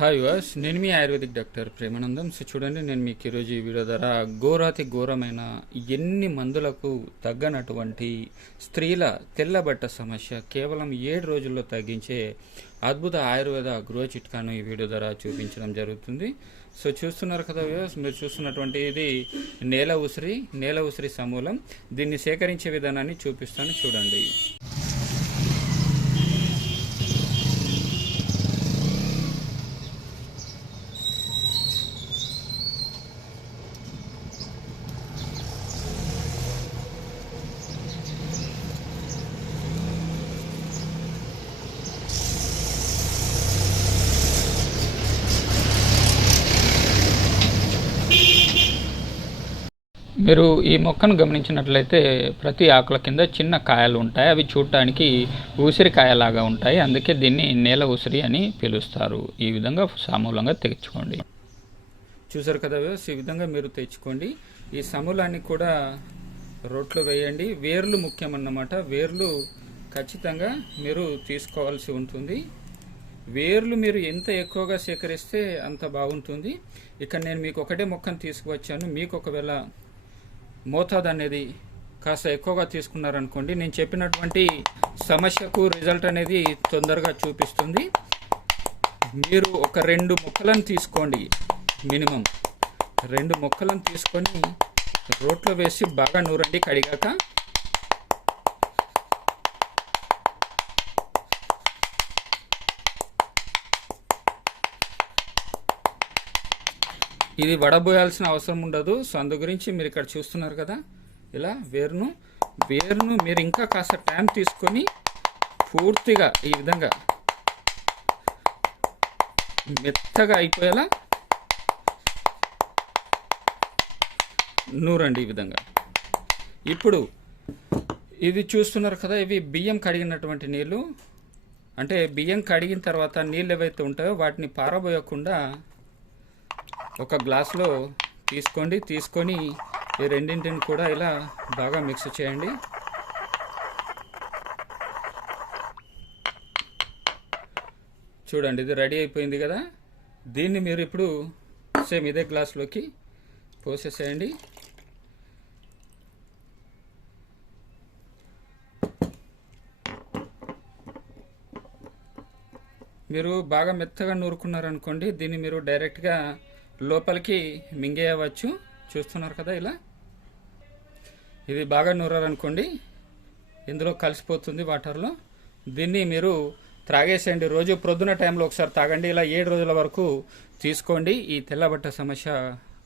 Hi వాస్ నేను మీ ఆయుర్వేదిక్ డాక్టర్ ప్రేమానందం. సో చూడండి నేను మీకు ఈరోజు ఈ వీడియో ద్వారా ఘోరాతి ఘోరమైన ఎన్ని మందులకు తగ్గనటువంటి స్త్రీల తెల్లబట్ట సమస్య కేవలం ఏడు రోజుల్లో తగ్గించే అద్భుత ఆయుర్వేద గృహ చిట్కాను ఈ వీడియో ద్వారా చూపించడం జరుగుతుంది. సో చూస్తున్నారు కదా వ్యూస్ మీరు చూస్తున్నటువంటి ఇది నేల ఉసిరి నేల ఉసిరి సమూలం. దీన్ని సేకరించే విధానాన్ని చూపిస్తాను చూడండి. మీరు ఈ మొక్కను గమనించినట్లయితే ప్రతి ఆకుల కింద చిన్న కాయలు ఉంటాయి. అవి చూడటానికి ఊసిరికాయలాగా ఉంటాయి. అందుకే దీన్ని నేల ఉసిరి అని పిలుస్తారు. ఈ విధంగా సమూలంగా తెచ్చుకోండి. చూసారు కదా వ్యూస్ ఈ విధంగా మీరు తెచ్చుకోండి. ఈ సమూలాన్ని కూడా రోట్లో వేయండి. వేర్లు ముఖ్యమన్నమాట. వేర్లు ఖచ్చితంగా మీరు తీసుకోవాల్సి ఉంటుంది. వేర్లు మీరు ఎంత ఎక్కువగా సేకరిస్తే అంత బాగుంటుంది. ఇక్కడ నేను మీకు ఒకటే మొక్కను తీసుకువచ్చాను. మీకు ఒకవేళ మోతాదు అనేది కాస్త ఎక్కువగా తీసుకున్నారనుకోండి నేను చెప్పినటువంటి సమస్యకు రిజల్ట్ అనేది తొందరగా చూపిస్తుంది. మీరు ఒక రెండు మొక్కలను తీసుకోండి మినిమం. రెండు మొక్కలను తీసుకొని రోట్లో వేసి బాగా నూరండి కడిగాక ఇది వడబోయాల్సిన అవసరం ఉండదు. సో అందు గురించి మీరు ఇక్కడ చూస్తున్నారు కదా. ఇలా వేరును వేరును మీరు ఇంకా కాస్త టైం తీసుకొని పూర్తిగా ఈ విధంగా మెత్తగా అయిపోయేలా నూరండి ఈ విధంగా. ఇప్పుడు ఇది చూస్తున్నారు కదా ఇవి బియ్యం కడిగినటువంటి నీళ్ళు అంటే బియ్యం కడిగిన తర్వాత నీళ్ళు ఏవైతే ఉంటాయో వాటిని పారబోయకుండా ఒక గ్లాస్లో తీసుకోండి తీసుకొని ఈ రెండింటిని కూడా ఇలా బాగా మిక్స్ చేయండి. చూడండి ఇది రెడీ అయిపోయింది కదా. దీన్ని మీరు ఇప్పుడు సేమ్ ఇదే గ్లాస్లోకి పోసేసేయండి. మీరు బాగా మెత్తగా నూరుకున్నారనుకోండి దీన్ని మీరు డైరెక్ట్గా లోపలికి మింగేయవచ్చు. చూస్తున్నారు కదా ఇలా. ఇది బాగా నూరారనుకోండి. ఇందులో కలిసిపోతుంది వాటర్లో. దీన్ని మీరు త్రాగేసేయండి. రోజు ప్రొద్దున టైంలో ఒకసారి తాగండి. ఇలా ఏడు రోజుల వరకు తీసుకోండి. ఈ తెల్లబట్ట సమస్య